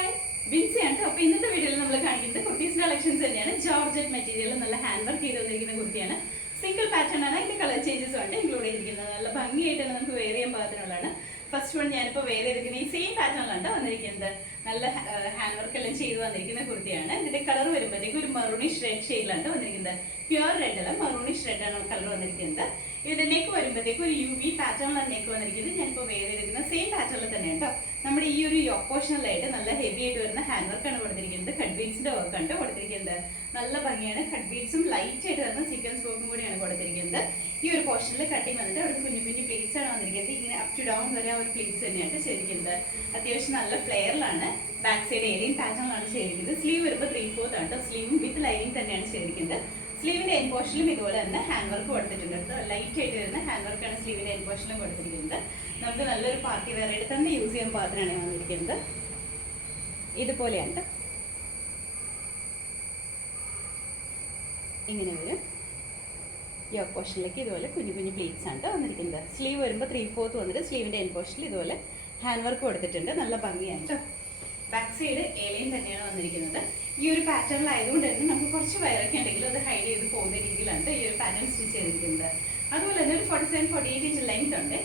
Hi ബിൻസിയാണ്. അപ്പോൾ ഇന്നത്തെ വീഡിയോയിൽ നമ്മൾ കാണിക്കുന്നത് കുർത്തീസിന്റെ കളക്ഷൻസ് തന്നെയാണ്. ജോർജറ്റ് മെറ്റീരിയൽ നല്ല ഹാൻഡ് വർക്ക് ചെയ്ത് വന്നിരിക്കുന്ന കുർത്തിയാണ്. സിംഗിൾ പാറ്റേൺ ആണ്. അതിന്റെ കളർ ചേഞ്ചസ് ഉണ്ട് ഇൻക്ലൂഡ് ചെയ്തിരിക്കുന്നത്. നല്ല ഭംഗിയായിട്ടാണ് നമുക്ക് വെയർ ചെയ്യാൻ പാകത്തിനുള്ളതാണ്. ഫസ്റ്റ് വൺ ഞാനിപ്പോൾ വെയർ ചെയ്തിരിക്കുന്ന ഈ സെയിം പാറ്റേണിലാണ് വന്നിരിക്കുന്നത്. നല്ല ഹാൻഡ് വർക്ക് എല്ലാം ചെയ്ത് വന്നിരിക്കുന്ന കുർത്തിയാണ്. ഇതിന്റെ കളർ വരുമ്പോഴത്തേക്ക് ഒരു മറൂണിഷ് റെഡ് ഷെയ്ഡിലാണ് വന്നിരിക്കുന്നത്. പ്യുവർ റെഡ് അല്ല, മറൂണിഷ് റെഡ് ആണ് കളർ വന്നിരിക്കുന്നത്. ഇതിന്റെ നെക്ക് വരുമ്പോഴത്തേക്ക് ഒരു യു വി പാറ്റേണിലാണ് നെക്ക് വന്നിരിക്കുന്നത്. ഞാനിപ്പോൾ വെയർ ചെയ്തിരിക്കുന്ന സെയിം പാറ്റേണിൽ തന്നെയാണ് കേട്ടോ. നമ്മുടെ ഈ ഒരു യോപ്പോഷണലായിട്ട് നല്ല ഹെവി ആയിട്ട് വരുന്ന ഹാൻഡ് വർക്കാണ് കൊടുത്തിരിക്കുന്നത്. കട്ട് ബീഡ്സിന്റെ വർക്കാണ് കൊടുത്തിരിക്കുന്നത്. നല്ല ഭംഗിയാണ്. കട്ട് ബീഡ്സും ലൈറ്റ് ആയിട്ട് വരുന്ന സീക്വൻസ് വർക്കും കൂടിയാണ് കൊടുത്തിരിക്കുന്നത്. ഈ ഒരു പോർഷനിൽ കട്ടിങ് വന്നിട്ട് അവിടെ കുഞ്ഞു കുഞ്ഞു പ്ലേറ്റ്സ് ആണ് വന്നിരിക്കുന്നത്. ഇങ്ങനെ അപ് ടു ഡൗൺ വരെ ആ ഒരു പ്ലേറ്റ്സ് തന്നെയാണ് ചെയ്തിരിക്കുന്നത്. അത്യാവശ്യം നല്ല ഫ്ലെയറിലാണ്. ബാക്ക് സൈഡ് ഏലിയൻ പാറ്റേണിലാണ് ചെയ്തിരിക്കുന്നത്. സ്ലീവ് വരുമ്പോൾ 3/4 ആണ്. സ്ലീവും വിത്ത് ലൈനിങ് തന്നെയാണ് ചെയ്തിരിക്കുന്നത്. സ്ലീവിന്റെ എൻ പോർഷനിലും ഇതുപോലെ തന്നെ ഹാൻഡ് വർക്ക് കൊടുത്തിട്ടുണ്ട്. ലൈറ്റ് ആയിട്ട് വരുന്ന ഹാൻഡ് വർക്കാണ് സ്ലീവിന്റെ എൻ പോർഷനിലും കൊടുത്തിരിക്കുന്നത്. നമുക്ക് നല്ലൊരു പാർട്ടി വെയർ ആയിട്ട് തന്നെ യൂസ് ചെയ്യാൻ പാകത്തിനാണ് വന്നിരിക്കുന്നത്. ഇതുപോലെയാണ് ഇങ്ങനെ വരും. ഈ പോർഷനിലേക്ക് ഇതുപോലെ കുഞ്ഞു കുഞ്ഞു പ്ലേറ്റ്സ് ആണ് വന്നിരിക്കുന്നത്. സ്ലീവ് വരുമ്പോൾ 3/4 വന്നിട്ട് സ്ലീവിന്റെ എൻ പോർഷനിൽ ഇതുപോലെ ഹാൻഡ് വർക്ക് കൊടുത്തിട്ടുണ്ട്. നല്ല ഭംഗിയാണ് കേട്ടോ. ബാക്ക് സൈഡ് ഏലയും തന്നെയാണ് വന്നിരിക്കുന്നത്. ഈ ഒരു പാറ്റേണിലായതുകൊണ്ട് തന്നെ നമുക്ക് കുറച്ച് വയറൊക്കെ ഉണ്ടെങ്കിലും അത് ഹൈഡ് ചെയ്ത് പോകുന്ന രീതിയിലാണ് ഈ ഒരു പാറ്റേൺ സ്റ്റിച്ച് ചെയ്തിരിക്കുന്നത്. അതുപോലെ തന്നെ ഒരു 47-48 ഇഞ്ച് ലെങ്ത് ഉണ്ട്.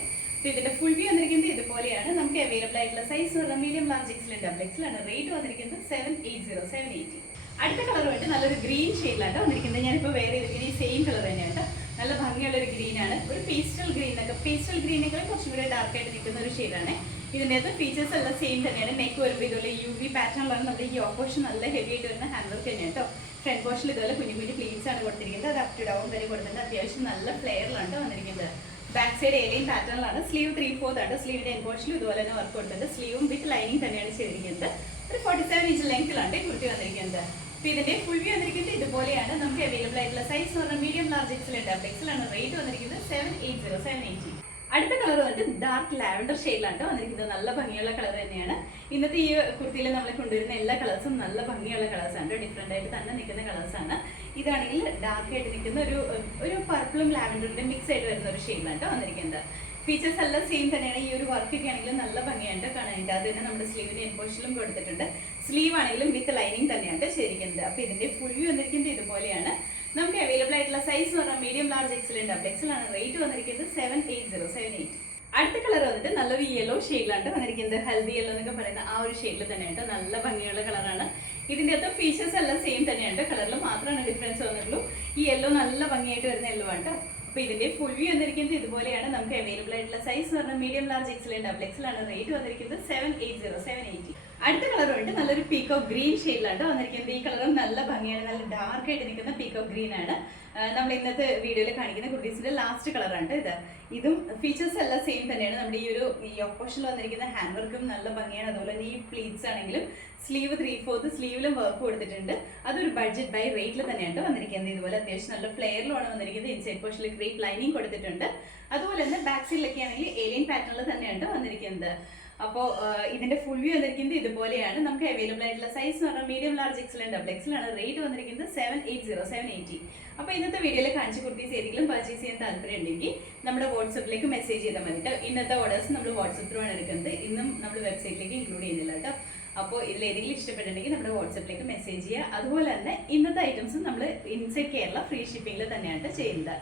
ഇതിന്റെ ഫുൾ വ്യൂ വന്നിരിക്കുന്നത് ഇതുപോലെയാണ്. നമുക്ക് അവൈലബിൾ ആയിട്ടുള്ള സൈസ് പറഞ്ഞാൽ മീഡിയം, ലാർജ്, എക്സൽ, ഡബിൾ എക്സലാണ്. റേറ്റ് വന്നിരിക്കുന്നത് 780. അടുത്ത കളർ വേണ്ടി നല്ലൊരു ഗ്രീൻ ഷെയ്ഡിലാണ് വന്നിരിക്കുന്നത്. ഞാനിപ്പോൾ വേറെ ചെയ്തിരിക്കുന്നത് ഈ സെയിം കളർ തന്നെയാണ്. നല്ല ഭംഗിയുള്ള ഒരു ഗ്രീൻ ആണ്. ഒരു പേസ്റ്റൽ ഗ്രീൻ ഒക്കെ, പേസ്റ്റൽ ഗ്രീനേക്കാളും കുറച്ചും കൂടെ ഡാർക്ക് ആയിട്ട് നിൽക്കുന്ന ഒരു ഷെയ്ഡാണ്. ഇതിൻ്റെ ഫീച്ചേഴ്സ് എല്ലാം സെയിം തന്നെയാണ്. നെക്ക് വരുമ്പോൾ ഇതുപോലെ യു വി പാറ്റേണിലാണ്. നമ്മുടെ ഈ ഓപ്പോഷൻ നല്ല ഹെവി ആയിട്ട് വരുന്ന ഹാൻഡ് വർക്ക് തന്നെയാണ് കേട്ടോ. ഫ്രണ്ട് പോർഷനിൽ ഇതുപോലെ കുഞ്ഞു കുഞ്ഞു പ്ലീറ്റ്സ് ആണ് കൊടുത്തിരിക്കുന്നത്. അത് അപ് ടു ഡൗൺ വരെ കൊടുത്തിട്ടുണ്ട്. അത്യാവശ്യം നല്ല ഫ്ലെയറിലാണ് വന്നിരിക്കുന്നത്. ബാക്ക് സൈഡ് ഏലിയൻ പാറ്റേണിലാണ്. സ്ലീവ് 3/4 ആണ്. സ്ലീവിന്റെ എൻ പോർഷനിൽ ഇതുപോലെ തന്നെ വർക്ക് കൊടുത്തിട്ടുണ്ട്. സ്ലീവും വിത്ത് ലൈനിങ് തന്നെയാണ് ചെയ്തിരിക്കുന്നത്. ഒരു 47 ഇഞ്ച് ലെങ്ത്തിലാണ് കുർത്തി വന്നിരിക്കുന്നത്. അപ്പോൾ ഇതിന്റെ ഫുൾ വ്യൂ വന്നിരിക്കുന്നത് ഇതുപോലെയാണ്. നമുക്ക് അവൈലബിൾ ആയിട്ടുള്ള സൈസ് പറഞ്ഞാൽ മീഡിയം, ലാർജ്, എക്സൽ, ഡബിൾ എക്സലാണ്. റേറ്റ് വന്നിരിക്കുന്നത് 780. അടുത്ത കളർ വന്നിട്ട് ഡാർക്ക് ലാവൻഡർ ഷെയ്ഡിലാണ് വന്നിരിക്കുന്നത്. നല്ല ഭംഗിയുള്ള കളർ തന്നെയാണ്. ഇന്നത്തെ ഈ കുർത്തിയിൽ നമ്മൾ കൊണ്ടുവരുന്ന എല്ലാ കളേഴ്സും നല്ല ഭംഗിയുള്ള കളേഴ്സാണ്. ഡിഫറെൻ്റ് ആയിട്ട് തന്നെ നിൽക്കുന്ന കളേഴ്സാണ്. ഇതാണെങ്കിൽ ഡാർക്ക് ആയിട്ട് നിൽക്കുന്ന ഒരു പർപ്പിളും ലാവൻഡറിന്റെ മിക്സ് ആയിട്ട് വരുന്ന ഒരു ഷെയ്ഡിലാണ് വന്നിരിക്കുന്നത്. ഫീച്ചേഴ്സ് എല്ലാം സെയിം തന്നെയാണ്. ഈ ഒരു വർക്കൊക്കെ ആണെങ്കിലും നല്ല ഭംഗിയായിട്ട് കാണാനായിട്ട്. അത് തന്നെ നമ്മുടെ സ്ലീവിന് എൻ പോർഷനിലും കൊടുത്തിട്ടുണ്ട്. സ്ലീവ് ആണെങ്കിലും വിത്ത് ലൈനിങ് തന്നെയാണ് ചെയ്തിരിക്കുന്നത്. അപ്പോൾ ഇതിന്റെ ഫുൾ വ്യൂ വന്നിരിക്കുന്നത് ഇതുപോലെയാണ്. നമുക്ക് അവൈലബിൾ ആയിട്ടുള്ള സൈസ് പറഞ്ഞാൽ മീഡിയം, ലാർജ്, എക്സൽ, ഡബിൾ എക്സലാണ്. റേറ്റ് വന്നിരിക്കുന്നത് 780. അടുത്ത കളർ വന്നിട്ട് നല്ലൊരു യെല്ലോ ഷെയ്ഡിലാണ് വന്നിരിക്കുന്നത്. ഹെൽദി യെല്ലോ എന്നൊക്കെ പറയുന്ന ആ ഒരു ഷെയ്ഡിൽ തന്നെയാണ്. നല്ല ഭംഗിയുള്ള കളറാണ്. ഇതിൻ്റെ അകത്ത് ഫീച്ചേഴ്സ് എല്ലാം സെയിം തന്നെയാണ്. കളറിൽ മാത്രമാണ് ഡിഫറൻസ് വന്നിട്ടുള്ളൂ. ഈ യെല്ലോ നല്ല ഭംഗിയായിട്ട് വരുന്ന യെല്ലോ ആണ്. അപ്പോൾ ഇതിന്റെ ഫുൾ വ്യൂ വന്നിരിക്കുന്നത് ഇതുപോലെയാണ്. നമുക്ക് അവൈലബിൾ ആയിട്ടുള്ള സൈസ് പറഞ്ഞാൽ മീഡിയം, ലാർജ്, എക്സൽ, ഡബിൾ എക്സലാണ്. റേറ്റ് വന്നിരിക്കുന്നത് 780. അടുത്ത കളർ ഉണ്ട് നല്ലൊരു പീകോക്ക് ഗ്രീൻ ഷെയ്ഡിലാണ് വന്നിരിക്കുന്നത്. ഈ കളറും നല്ല ഭംഗിയാണ്. നല്ല ഡാർക്ക് ആയിട്ട് നിൽക്കുന്ന പീകോക്ക് ഗ്രീൻ ആണ്. നമ്മൾ ഇന്നത്തെ വീഡിയോയിൽ കാണിക്കുന്ന കുർത്തീസിന്റെ ലാസ്റ്റ് കളറാണ് ഇത്. ഇതും ഫീച്ചേഴ്സ് എല്ലാം സെയിം തന്നെയാണ്. നമ്മുടെ ഈ ഓപ്പോഷനിൽ വന്നിരിക്കുന്ന ഹാൻഡ് വർക്കും നല്ല ഭംഗിയാണ്. അതുപോലെ തന്നെ ഈ പ്ലീറ്റ്സ് ആണെങ്കിലും സ്ലീവ് 3/4 സ്ലീവിലും വർക്ക് കൊടുത്തിട്ടുണ്ട്. അതൊരു ബഡ്ജറ്റ് ബൈ റേറ്റിൽ തന്നെയാണ് വന്നിരിക്കുന്നത്. ഇതുപോലെ അത്യാവശ്യം നല്ല ഫ്ലെയറിലാണ് വന്നിരിക്കുന്നത്. ഇൻസൈഡ് പോർഷനിൽ ക്രീപ്പ് ലൈനിങ് കൊടുത്തിട്ടുണ്ട്. അതുപോലെ തന്നെ ബാക്ക് സൈഡിലൊക്കെ ആണെങ്കിൽ ഏലിയൻ പാറ്റേണിൽ തന്നെയാണ് വന്നിരിക്കുന്നത്. അപ്പോൾ ഇതിന്റെ ഫുൾ വ്യൂ വന്നിരിക്കുന്നത് ഇതുപോലെയാണ്. നമുക്ക് അവൈലബിൾ ആയിട്ടുള്ള സൈസ് എന്ന് പറഞ്ഞാൽ മീഡിയം, ലാർജ്, എക്സൽ, ഡബിൾ എക്സലാണ്. റേറ്റ് വന്നിരിക്കുന്നത് 780. അപ്പോൾ ഇന്നത്തെ വീഡിയോയിൽ കാണിച്ച കുർത്തീസ് ഏതെങ്കിലും പർച്ചേസ് ചെയ്യാൻ താല്പര്യം ഉണ്ടെങ്കിൽ നമ്മുടെ വാട്സപ്പിലേക്ക് മെസ്സേജ് ചെയ്താൽ മതി കേട്ടോ. ഇന്നത്തെ ഓർഡേഴ്സ് നമ്മൾ വാട്സപ്പ് ത്രൂ ആണ് എടുക്കുന്നത്. ഇന്നും നമ്മൾ വെബ്സൈറ്റിലേക്ക് ഇൻക്ലൂഡ് ചെയ്യുന്നില്ല കേട്ടോ. അപ്പോൾ ഇതിൽ ഏതെങ്കിലും ഇഷ്ടപ്പെട്ടിട്ടുണ്ടെങ്കിൽ നമ്മുടെ വാട്സപ്പിലേക്ക് മെസ്സേജ് ചെയ്യുക. അതുപോലെ തന്നെ ഇന്നത്തെ ഐറ്റംസ് നമ്മൾ ഇൻസൈഡ് കേരള ഫ്രീ ഷിപ്പിംഗിൽ തന്നെയാണ് ചെയ്യുന്നത്.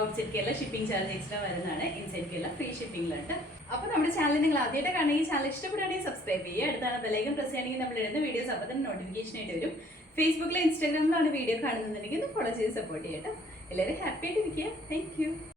Outside Kerala shipping charge extra വരുന്നതാണ്. ഇൻസൈഡ് കേരള ഫ്രീ ഷിപ്പിംഗിലുണ്ട്. അപ്പോൾ നമ്മുടെ ചാനൽ നിങ്ങൾ ആദ്യമായിട്ട് കാണുകയും ചാനൽ ഇഷ്ടപ്പെടുകയാണെങ്കിൽ സബ്സ്ക്രൈബ് ചെയ്യുക. അടുത്താണ് ബെല്ലൈക്കൺ പ്രസ് ചെയ്യുകയാണെങ്കിൽ നമ്മൾ ഇടുന്ന വീഡിയോസ് അപ്പോൾ തന്നെ നോട്ടിഫിക്കേഷൻ ആയിട്ട് വരും. ഫേസ്ബുക്കിലും ഇൻസ്റ്റാഗ്രാമിലാണ് വീഡിയോ കാണുന്നുണ്ടെങ്കിൽ ഒന്ന് ഫോളോ ചെയ്ത് സപ്പോർട്ട് ചെയ്യട്ടോ. എല്ലാവരും ഹാപ്പി ആയിട്ട് ഇരിക്കുക. Thank you.